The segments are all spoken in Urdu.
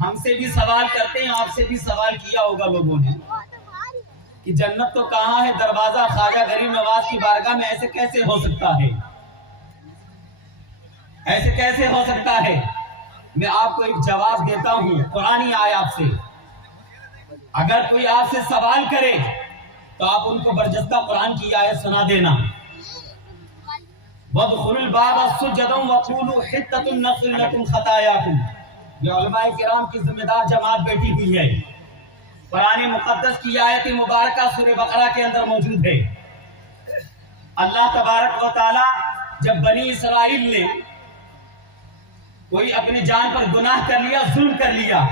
ہم سے بھی سوال کرتے ہیں، آپ سے بھی سوال کیا ہوگا لوگوں نے کہ جنت تو کہاں ہے، دروازہ خواجہ غریب نواز کی بارگاہ میں ایسے کیسے ہو سکتا ہے، ایسے کیسے ہو سکتا ہے؟ میں آپ کو ایک جواب دیتا ہوں قرآنی آیات سے۔ اگر کوئی آپ سے سوال کرے تو آپ ان کو برجستہ قرآن کی آیت سنا دینا، وَادْخُلُوا الْبَابَ سُجَّدًا وَقُولُوا حِطَّةٌ نَغْفِرْ لَكُمْ خَطَايَاكُمْ۔ یہ علماء کرام کی ذمہ دار جماعت بیٹھی ہوئی ہے، قرآن مقدس کی آیت مبارکہ سورہ بقرہ کے اندر موجود ہے۔ اللہ تبارک و تعالی جب بنی اسرائیل نے کوئی اپنی جان پر گناہ کر لیا، ظلم کر لیا،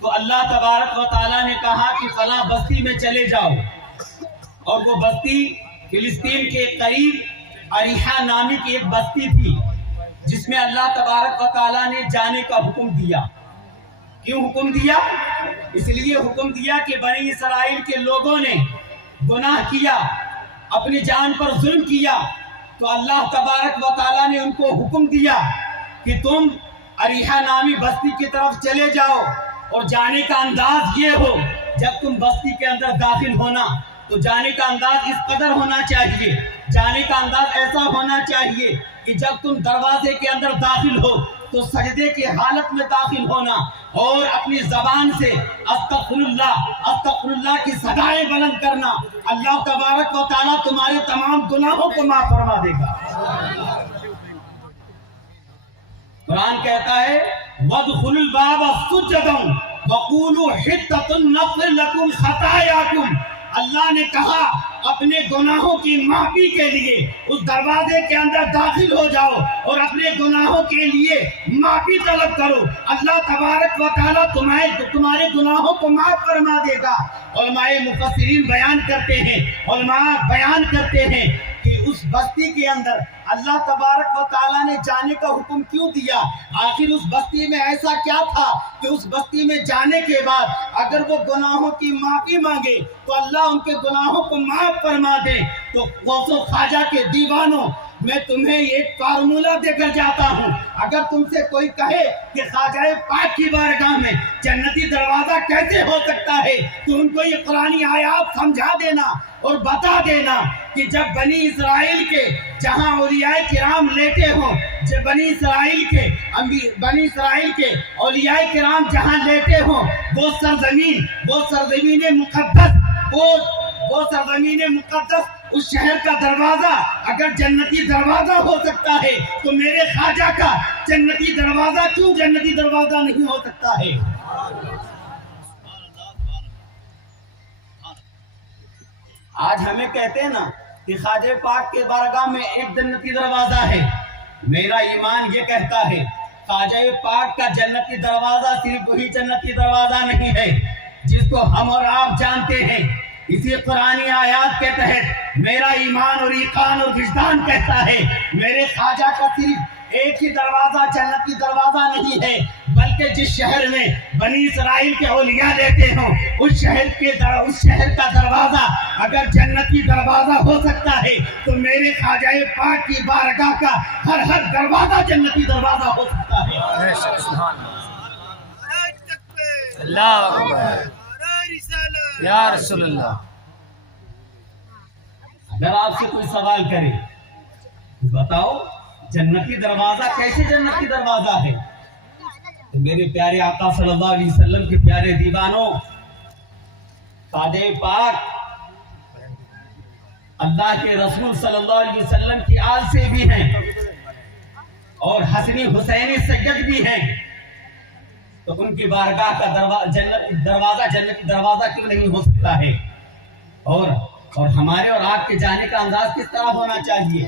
تو اللہ تبارک و تعالی نے کہا کہ فلاں بستی میں چلے جاؤ، اور وہ بستی فلسطین کے قریب اریحہ نامی کی ایک بستی تھی جس میں اللہ تبارک و تعالی نے جانے کا حکم دیا۔ کیوں حکم دیا؟ اس لیے حکم دیا کہ بنی اسرائیل کے لوگوں نے گناہ کیا، اپنی جان پر ظلم کیا، تو اللہ تبارک و تعالی نے ان کو حکم دیا کہ تم اریحہ نامی بستی کی طرف چلے جاؤ، اور جانے کا انداز یہ ہو، جب تم بستی کے اندر داخل ہونا تو جانے کا انداز اس قدر ہونا چاہیے، جانے کا انداز ایسا ہونا چاہیے کہ جب تم دروازے کے اندر داخل ہو تو سجدے کی حالت میں داخل ہونا، اور اپنی زبان سے استغفر اللہ کی صدائیں بلند کرنا۔ اللہ تبارک و تعالیٰ تمہارے تمام گناہوں کو معاف فرما دے گا۔ قرآن کہتا ہے وَادْخُلُوا الْبَابَ سُجَّدًا وَقُولُوا حِطَّةٌ نَغْفِرْ لَكُمْ خَطَايَاكُمْ۔ اللہ نے کہا اپنے گناہوں کی معافی کے لیے اس دروازے کے اندر داخل ہو جاؤ اور اپنے گناہوں کے لیے معافی طلب کرو، اللہ تبارک و تعالیٰ تمہارے گناہوں کو معاف فرما دے گا۔ علماء مفسرین بیان کرتے ہیں کہ اس بستی کے اندر اللہ تبارک و تعالیٰ نے جانے کا حکم کیوں دیا؟ آخر اس بستی میں ایسا کیا تھا کہ اس بستی میں جانے کے بعد اگر وہ گناہوں کی معافی مانگے تو اللہ ان کے گناہوں کو معاف فرما دے؟ تو غوث و خواجہ کے دیوانوں، میں تمہیں ایک فارمولہ دے کر جاتا ہوں، اگر تم سے کوئی کہے کہ خواجہ پاک کی بارگاہ میں جنتی دروازہ کیسے ہو سکتا ہے، تو ان کو یہ قرآنی آیات سمجھا دینا اور بتا دینا کہ جب بنی اسرائیل کے جہاں اولیاء کرام لیٹے ہوں، جب بنی اسرائیل کے اولیاء کرام جہاں لیٹے ہوں، وہ سرزمین مقدس اس شہر کا دروازہ اگر جنتی دروازہ ہو سکتا ہے تو میرے خواجہ کا جنتی دروازہ کیوں جنتی دروازہ نہیں ہو سکتا ہے؟ آج ہمیں کہتے ہیں نا کہ خواجہ پاک کے بارگاہ میں ایک جنتی دروازہ ہے۔ میرا ایمان یہ کہتا ہے خواجہ پاک کا جنتی دروازہ صرف وہی جنتی دروازہ نہیں ہے جس کو ہم اور آپ جانتے ہیں۔ اسی قرآنی آیات کے تحت میرا ایمان اور یقین اور وجدان کہتا ہے میرے خواجہ کا صرف ایک ہی دروازہ جنتی دروازہ نہیں ہے، بلکہ جس شہر میں بنی اسرائیل کے اولیاء لیتے ہوں اس شہر کا دروازہ اگر جنتی دروازہ ہو سکتا ہے تو میرے خواجہ پاک کی بارگاہ کا ہر دروازہ جنتی دروازہ ہو سکتا ہے۔ اللہ اکبر یا رسول اللہ۔ اگر آپ سے کوئی سوال کرے بتاؤ جنتی دروازہ کیسے جنتی دروازہ ہے، تو میرے پیارے آقا صلی اللہ علیہ وسلم کے پیارے دیوانوں، خواجہ پاک اللہ کے رسول صلی اللہ علیہ وسلم کی آل سے بھی ہیں اور حسنی حسینی سید بھی ہیں، تو ان کی بارگاہ کا جنتی دروازہ کیوں نہیں ہو سکتا ہے؟ اور ہمارے اور آپ کے جانے کا انداز کس طرح ہونا چاہیے؟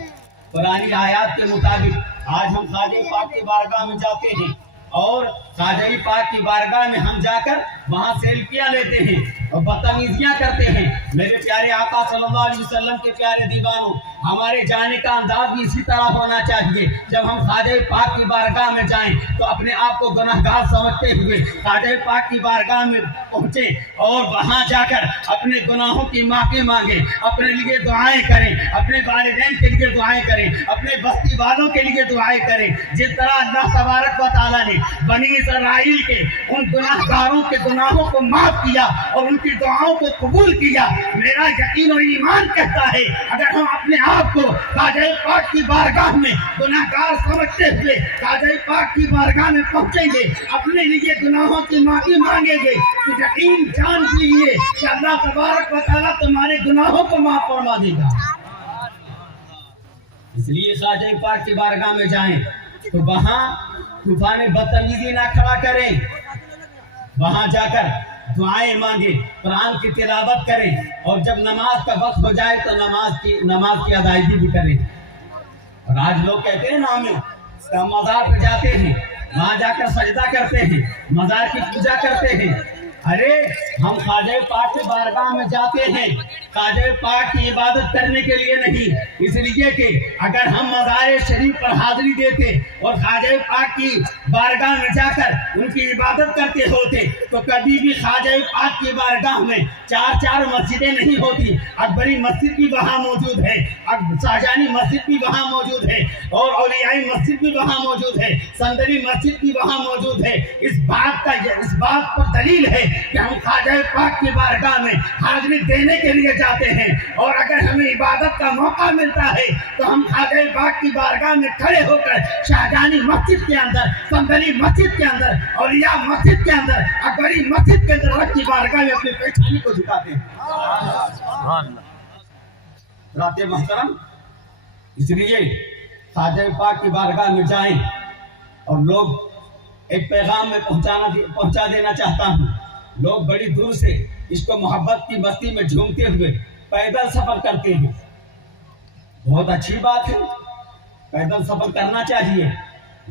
قرآنی آیات کے مطابق آج ہم خواجہ پاک کی بارگاہ میں جاتے ہیں اور خواجہ پاک کی بارگاہ میں ہم جا کر وہاں سیلفیاں لیتے ہیں اور بدتمیزیاں کرتے ہیں۔ میرے پیارے آقا صلی اللہ علیہ وسلم کے پیارے دیوانوں، ہمارے جانے کا انداز بھی اسی طرح ہونا چاہیے۔ جب ہم خواجہ پاک کی بارگاہ میں جائیں تو اپنے آپ کو گناہگار سمجھتے ہوئے خواجہ پاک کی بارگاہ میں پہنچے اور وہاں جا کر اپنے گناہوں کی معافی مانگیں، اپنے لیے دعائیں کریں، اپنے والدین کے لیے دعائیں کریں، اپنے بستی والوں کے لیے دعائیں کریں۔ جس طرح اللہ تبارک و تعالیٰ نے بنی اسرائیل کے ان گناہگاروں کے گناہوں کو معاف کیا اور ان کی دعاؤں کو قبول کیا، میرا یقین و ایمان کہتا ہے اگر ہم اپنے آپ کو خواجہ پاک کی بارگاہ میں گناہگار سمجھتے ہوئے خواجہ پاک کی بارگاہ میں پہنچیں گے، اپنے لیے گناہوں کی معافی مانگیں گے، تو یقین جان لیجیے کہ اللہ تبارک و تعالیٰ تمہارے گناہوں کو معاف فرما دے گا۔ اس لیے خواجہ پاک کی بارگاہ میں جائیں تو وہاں طوفان بدتمیزی نہ کھڑا کریں، وہاں جا کر دعائیں مانگیں، قرآن کی تلاوت کریں، اور جب نماز کا وقت ہو جائے تو نماز کی ادائیگی بھی کریں۔ اور آج لوگ کہتے ہیں نا ہم مزار پہ جاتے ہیں، وہاں جا کر سجدہ کرتے ہیں، مزار کی پوجا کرتے ہیں۔ ارے ہم خواجہ پاک کی بارگاہ میں جاتے ہیں خواجہ پاک کی عبادت کرنے کے لیے نہیں، اس لیے کہ اگر ہم مزار شریف پر حاضری دیتے اور خواجہ پاک کی بارگاہ میں جا کر ان کی عبادت کرتے ہوتے تو کبھی بھی خواجہ پاک کی بارگاہ میں چار مسجدیں نہیں ہوتی۔ اکبری مسجد بھی وہاں موجود ہے، شاہجہانی مسجد بھی وہاں موجود ہے، اور اولیائی مسجد بھی وہاں موجود ہے، سندری مسجد بھی وہاں موجود ہے۔ اس بات پر دلیل ہے کہ ہم خواجہ پاک کی بارگاہ میں حاضری دینے کے لیے جاتے ہیں، اور اگر ہمیں عبادت کا موقع ملتا ہے تو ہم خواجہ پاک کی بارگاہ میں کھڑے ہو کر شاہجہانی مسجد کے اندر، سندری مسجد کے اندر، اولیاء مسجد کے اندر، اکبری مسجد کے اندر رب کی بارگاہ میں اپنی پیشانی کو جھکاتے ہیں۔ رات محترم، اس لیے خواجہ پاک کی بارگاہ میں جائیں، اور لوگ ایک پیغام میں پہنچا دینا چاہتا ہوں۔ لوگ بڑی دور سے اس کو محبت کی بستی میں جھومتے ہوئے پیدل سفر کرتے ہیں۔ بہت اچھی بات ہے، پیدل سفر کرنا چاہیے،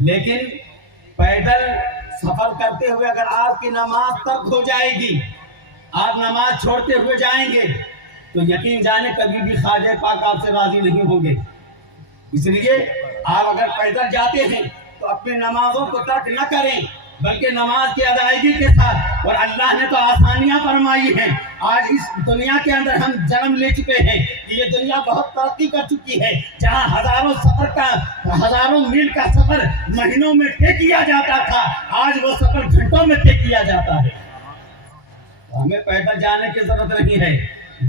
لیکن پیدل سفر کرتے ہوئے اگر آپ کی نماز ترک ہو جائے گی، آپ نماز چھوڑتے ہوئے جائیں گے، تو یقین جانے کبھی بھی خواجہ پاک آپ سے راضی نہیں ہوں گے۔ اس لیے آپ اگر پیدل جاتے ہیں تو اپنی نمازوں کو ترک نہ کریں، بلکہ نماز کی ادائیگی کے ساتھ۔ اور اللہ نے تو آسانیاں فرمائی ہیں۔ آج اس دنیا کے اندر ہم جنم لے چکے ہیں کہ یہ دنیا بہت ترقی کر چکی ہے، جہاں ہزاروں میل کا سفر مہینوں میں طے کیا جاتا تھا، آج وہ سفر گھنٹوں میں طے کیا جاتا ہے۔ ہمیں پیدل جانے کی ضرورت نہیں ہے،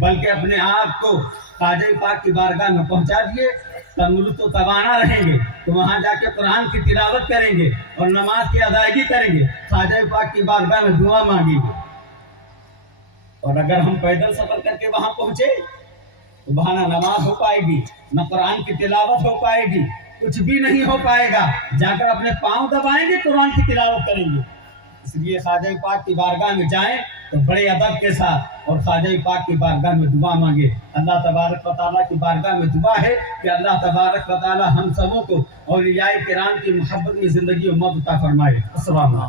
بلکہ اپنے آپ کو خواجہ پاک کی بارگاہ میں پہنچا دیے، تندرست و توانا رہیں گے تو وہاں جا کے قرآن کی تلاوت کریں گے اور نماز کی ادائیگی کریں گے، خواجہ پاک کی بارگاہ میں دعا مانگیں گے۔ اور اگر ہم پیدل سفر کر کے وہاں پہنچے تو وہاں نہ نماز ہو پائے گی، نہ قرآن کی تلاوت ہو پائے گی، کچھ بھی نہیں ہو پائے گا۔ جا کر اپنے پاؤں دبائیں گے، قرآن کی تلاوت کریں گے۔ اس لیے خواجہ پاک کی بارگاہ میں جائیں تو بڑے ادب کے ساتھ اور خواجہ پاک کی بارگاہ میں دعا مانگے۔ اللہ تبارک و تعالیٰ کی بارگاہ میں دعا ہے کہ اللہ تبارک و تعالیٰ ہم سبوں کو اولیاء کرام کی محبت میں زندگی و موت عطا فرمائے۔ السلام علیکم۔